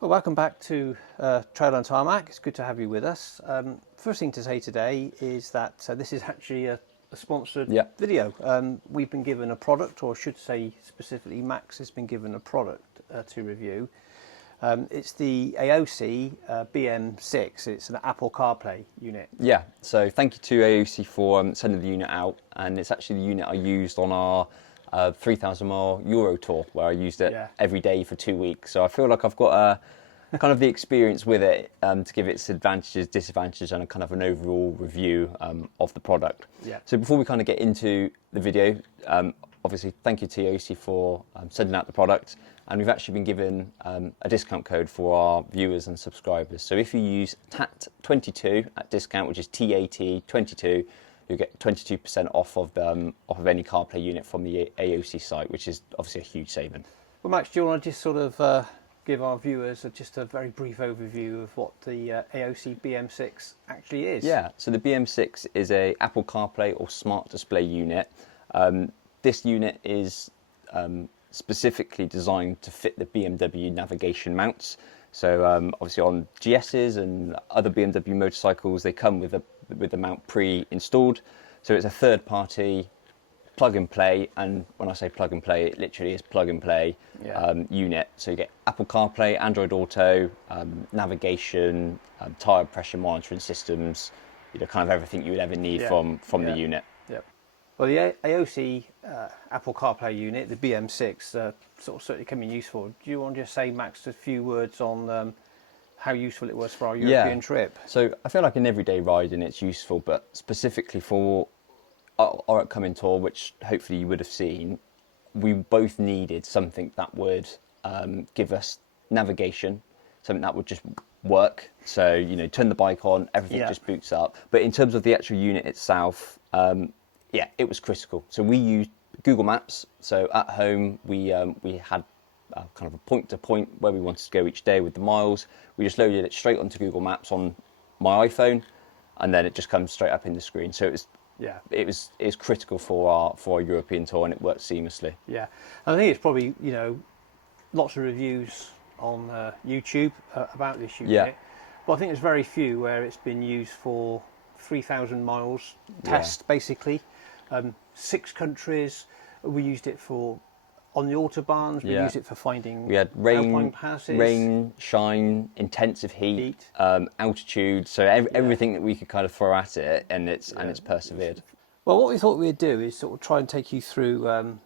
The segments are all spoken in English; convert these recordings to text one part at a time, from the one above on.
Well, welcome back to Trail and Tarmac. It's good to have you with us. First thing to say today is that this is actually a sponsored video. We've been given a product, or I should say specifically Max has been given a product to review. It's the Aoocci BM6. It's an Apple CarPlay unit. Yeah, so thank you to Aoocci for sending the unit out, and it's actually the unit I used on our 3,000 mile Euro tour, where I used it every day for 2 weeks. So I feel like I've got kind of the experience with it to give its advantages, disadvantages, and a kind of an overall review of the product. Yeah. So before we kind of get into the video, obviously thank you to Aoocci for sending out the product, and we've actually been given a discount code for our viewers and subscribers. So if you use TAT22 at discount, which is TAT22, you'll get 22% off of any CarPlay unit from the Aoocci site, which is obviously a huge saving. Well, Max, do you want to just sort of give our viewers just a very brief overview of what the Aoocci BM6 actually is? Yeah, so the BM6 is a Apple CarPlay or Smart Display unit. This unit is specifically designed to fit the BMW navigation mounts. So obviously on GS's and other BMW motorcycles, they come with the mount pre-installed. So it's a third-party plug and play, and when I say plug and play, it literally is plug and play unit. So you get Apple CarPlay, Android Auto, navigation, tyre pressure monitoring systems, kind of everything you would ever need from the unit. Yep. Well, the Aoocci Apple CarPlay unit, the BM6, sort of certainly can be useful. Do you want to just say, Max, a few words on how useful it was for our European trip? So I feel like in everyday riding it's useful, but specifically for our upcoming tour, which hopefully you would have seen, we both needed something that would give us navigation, something that would just work. So, turn the bike on, everything just boots up. But in terms of the actual unit itself, it was critical. So we used Google Maps. So at home, we had kind of a point-to-point where we wanted to go each day with the miles. We just loaded it straight onto Google Maps on my iPhone, and then it just comes straight up in the screen. So it was critical for our European tour, and it worked seamlessly. Yeah, and I think it's probably lots of reviews on YouTube about this unit. Yeah. But I think there's very few where it's been used for 3,000 miles test, basically. 6 countries. We used it for on the autobahns. We used it for finding. We had Alpine passes. rain, shine, intensive heat. Altitude. So everything that we could kind of throw at it, and it's persevered. Well, what we thought we'd do is sort of try and take you through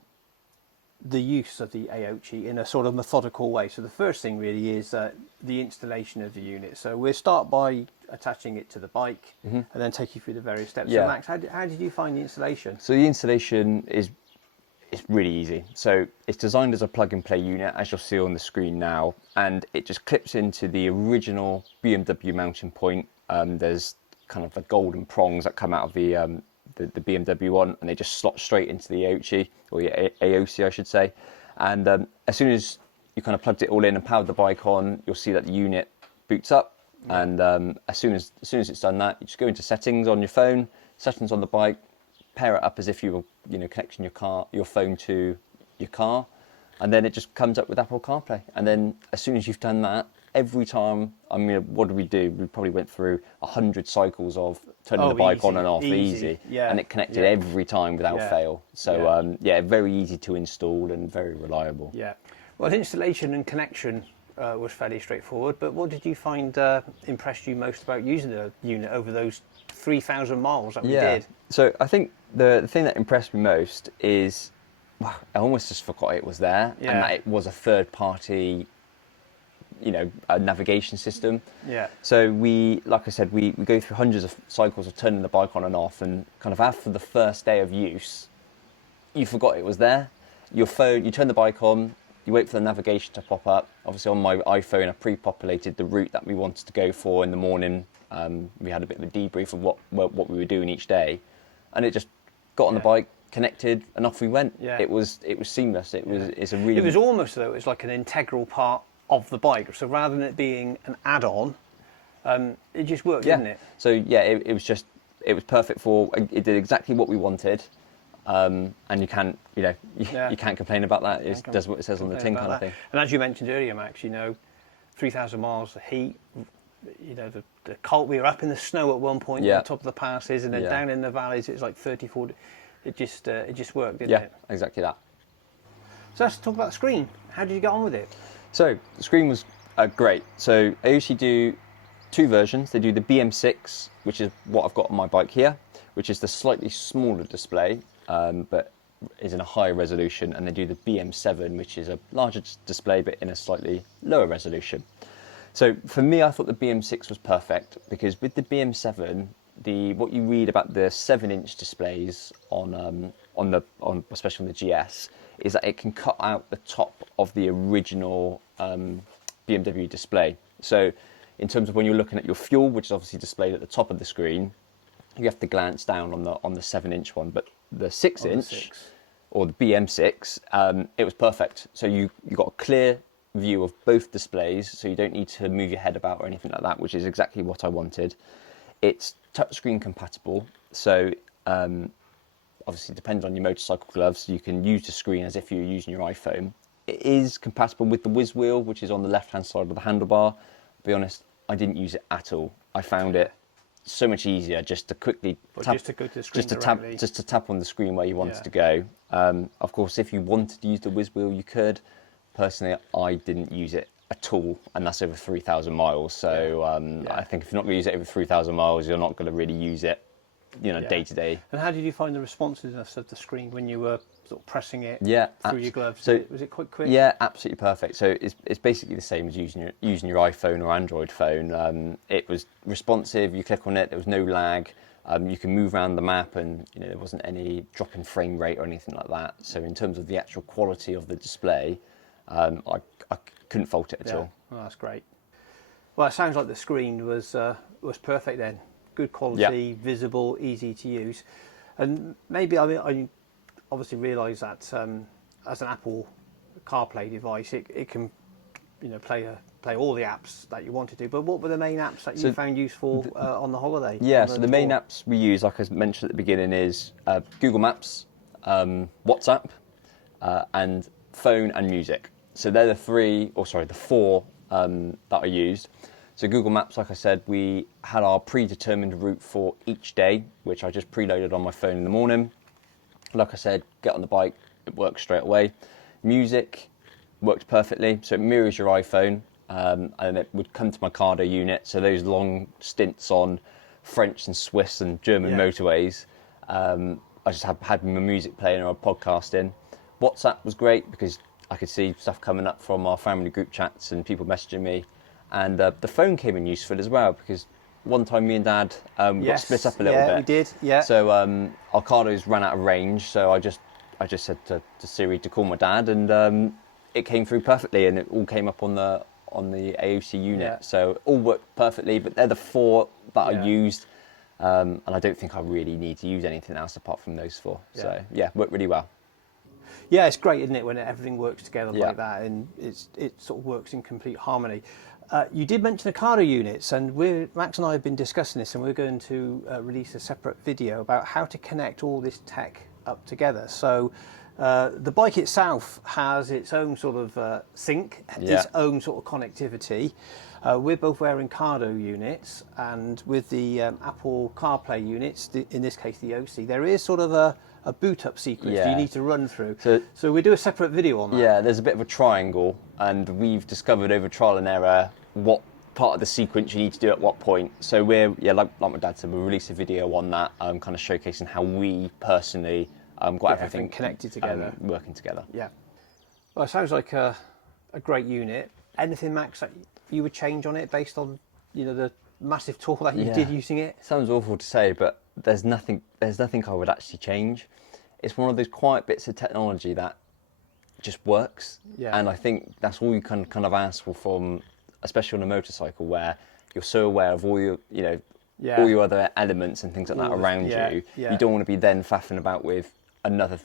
the use of the Aoocci in a sort of methodical way. So the first thing really is the installation of the unit. So we'll start by attaching it to the bike and then take you through the various steps. So Max, how did you find the installation? So the installation is really easy. So it's designed as a plug and play unit, as you'll see on the screen now, and it just clips into the original BMW mounting point. There's kind of the golden prongs that come out of the BMW one, and they just slot straight into the Aoocci, or the Aoocci I should say. And as soon as you kind of plugged it all in and powered the bike on, you'll see that the unit boots up. And as soon as it's done that, you just go into settings on your phone, settings on the bike, pair it up as if you were connecting your phone to your car, and then it just comes up with Apple CarPlay. And then as soon as you've done that, every time, what did we do? We probably went through 100 cycles of turning the bike on and off, easy. And it connected every time without fail. So very easy to install and very reliable. Yeah. Well, the installation and connection was fairly straightforward, but what did you find impressed you most about using the unit over those 3,000 miles that we did? So I think the thing that impressed me most is, I almost just forgot it was there, and that it was a third-party a navigation system. Yeah. So like I said, we go through hundreds of cycles of turning the bike on and off, and kind of after the first day of use, you forgot it was there. Your phone, you turn the bike on, you wait for the navigation to pop up. Obviously on my iPhone, I pre-populated the route that we wanted to go for in the morning. We had a bit of a debrief of what we were doing each day, and it just got on the bike, connected, and off we went. Yeah. It was seamless. It was almost, though, it was like an integral part of the bike. So rather than it being an add-on, it just worked, didn't it? So it was perfect for. It did exactly what we wanted, and you can't complain about that. It does what it says on the tin, kind of thing. And as you mentioned earlier, Max, 3,000 miles of heat. You know, the cold, we were up in the snow at one point on top of the passes, and then down in the valleys it's like 30, 40. It just worked, didn't it? Yeah, exactly that. So let's talk about the screen. How did you get on with it? So the screen was great. So Aoocci do two versions. They do the BM6, which is what I've got on my bike here, which is the slightly smaller display, but is in a higher resolution, and they do the BM7, which is a larger display but in a slightly lower resolution. So for me, I thought the BM6 was perfect, because with the BM7, what you read about the 7-inch displays on especially on the GS, is that it can cut out the top of the original BMW display. So in terms of when you're looking at your fuel, which is obviously displayed at the top of the screen, you have to glance down on the 7-inch one, but the 6-inch or the BM6, it was perfect. So you got a clear view of both displays, so you don't need to move your head about or anything like that, which is exactly what I wanted. It's touchscreen compatible, so obviously depends on your motorcycle gloves. You can use the screen as if you were using your iPhone. It is compatible with the whiz wheel, which is on the left-hand side of the handlebar. To be honest, I didn't use it at all. I found it so much easier just to quickly tap, just to go to the screen just to tap on the screen where you wanted to go. Of course, if you wanted to use the whiz wheel, you could. Personally, I didn't use it at all, and that's over 3,000 miles. So I think if you're not going to use it over 3,000 miles, you're not going to really use it, day to day. And how did you find the responsiveness of the screen when you were sort of pressing it through your gloves? So was it quite quick? Yeah, absolutely perfect. So it's basically the same as using your iPhone or Android phone. It was responsive. You click on it, there was no lag. You can move around the map, and there wasn't any drop in frame rate or anything like that. So in terms of the actual quality of the display, I couldn't fault it at all. Well, that's great. Well, it sounds like the screen was perfect then. Good quality, visible, easy to use. And maybe I obviously realise that as an Apple CarPlay device, it can play all the apps that you wanted to. But what were the main apps that you found useful on the holiday? Yeah, so the main apps we use, like I mentioned at the beginning, is Google Maps, WhatsApp, and phone and music. So they're the four that I used. So Google Maps, like I said, we had our predetermined route for each day, which I just preloaded on my phone in the morning. Like I said, get on the bike, it works straight away. Music worked perfectly, so it mirrors your iPhone, and it would come to my Cardo unit. So those long stints on French and Swiss and German motorways, I just had my music playing or a podcast in. WhatsApp was great because I could see stuff coming up from our family group chats and people messaging me. And the phone came in useful as well, because one time me and Dad got split up a little bit. Yeah, we did. Yeah. So our Cardos ran out of range, so I just said to Siri to call my dad, and it came through perfectly, and it all came up on the Aoocci unit. Yeah. So it all worked perfectly. But they're the four that I used, and I don't think I really need to use anything else apart from those four. Yeah. So yeah, worked really well. Yeah, it's great, isn't it, when everything works together like that, and it sort of works in complete harmony. You did mention the Cardo units, and Max and I have been discussing this, and we're going to release a separate video about how to connect all this tech up together. So the bike itself has its own sort of sync, its own sort of connectivity. We're both wearing Cardo units, and with the Apple CarPlay units, in this case the Aoocci, there is sort of a boot up sequence you need to run through. So we do a separate video on that. Yeah, there's a bit of a triangle, and we've discovered over trial and error what part of the sequence you need to do at what point. So like my dad said, we'll release a video on that, kind of showcasing how we personally got everything connected together, working together. Yeah. Well, it sounds like a great unit. Anything, Max, that you would change on it based on the massive tour that you did using it? Sounds awful to say, but there's nothing I would actually change. It's one of those quiet bits of technology that just works, and I think that's all you can kind of ask for from, especially on a motorcycle, where you're so aware of all your all your other elements and things like that around you. You don't want to be then faffing about with another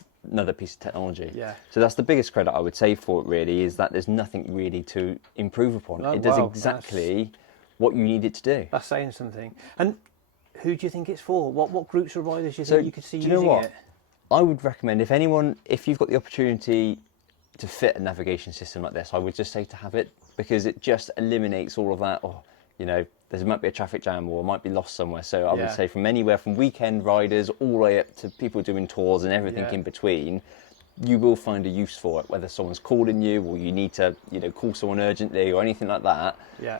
piece of technology. So that's the biggest credit I would say for it, really, is that there's nothing really to improve upon. It does exactly what you need it to do. That's saying something. And who do you think it's for? What groups of riders do you think you could see using it? I would recommend, if you've got the opportunity to fit a navigation system like this, I would just say to have it, because it just eliminates all of that. Or, you know, there might be a traffic jam or might be lost somewhere. So I would say from anywhere from weekend riders all the way up to people doing tours and everything in between, you will find a use for it, whether someone's calling you or you need to, you know, call someone urgently or anything like that. Yeah.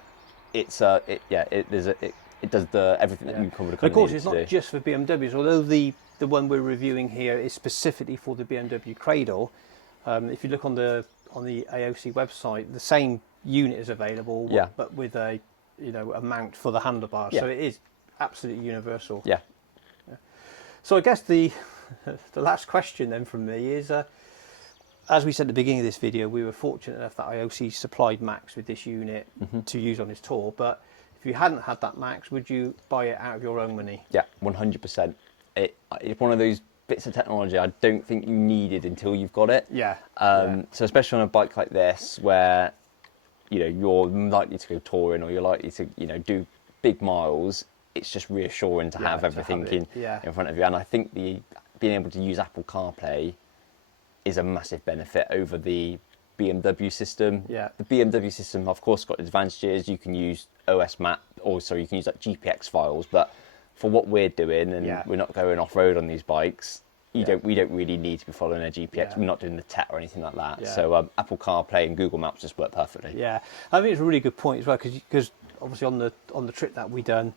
It's it does everything that you covered. Of course, it's not just for BMWs, although the one we're reviewing here is specifically for the BMW Cradle. If you look on the Aoocci website, the same unit is available, but with a mount for the handlebars. So it is absolutely universal. Yeah. So I guess the last question then from me is, as we said at the beginning of this video, we were fortunate enough that Aoocci supplied Max with this unit to use on his tour. But if you hadn't had that Max, would you buy it out of your own money? Yeah, 100%. It's one of those bits of technology I don't think you needed until you've got it. So especially on a bike like this, where you're likely to go touring or you're likely to do big miles, it's just reassuring to have everything in front of you. And I think being able to use Apple CarPlay is a massive benefit over the BMW system. The BMW system, of course, got advantages. You can use OS map, or sorry, you can use like GPX files, but for what we're doing, and we're not going off-road on these bikes, we don't really need to be following a GPX. We're not doing the TET or anything like that. So Apple CarPlay and Google Maps just work perfectly. Yeah, I think it's a really good point as well, because obviously on the trip that we done,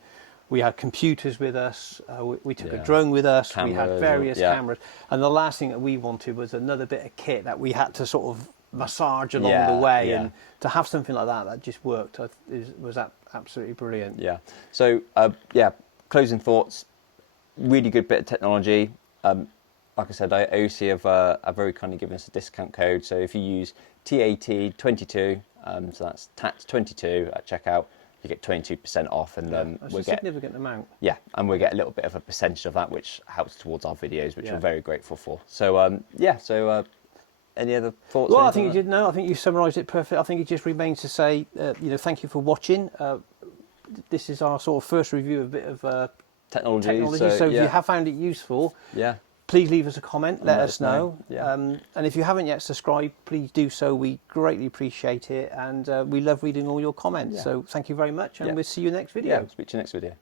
we had computers with us, we took a drone with us, we had various cameras, and the last thing that we wanted was another bit of kit that we had to sort of massage along the way, and to have something like that just worked was absolutely brilliant. Yeah. So closing thoughts, really good bit of technology. Like I said, Aoocci have very kindly given us a discount code. So if you use TAT22, so that's TAT22 at checkout, you get 22% off, and that's a significant amount. Yeah, and we get a little bit of a percentage of that, which helps towards our videos, which we're very grateful for. So any other thoughts? Well, I think you did. No, I think you summarised it perfectly. I think it just remains to say, thank you for watching. This is our sort of first review of a bit of technology. So if you have found it useful, please leave us a comment. Let us know. And if you haven't yet subscribed, please do so. We greatly appreciate it, and we love reading all your comments. So thank you very much, and we'll see you next video. Speak to you next video.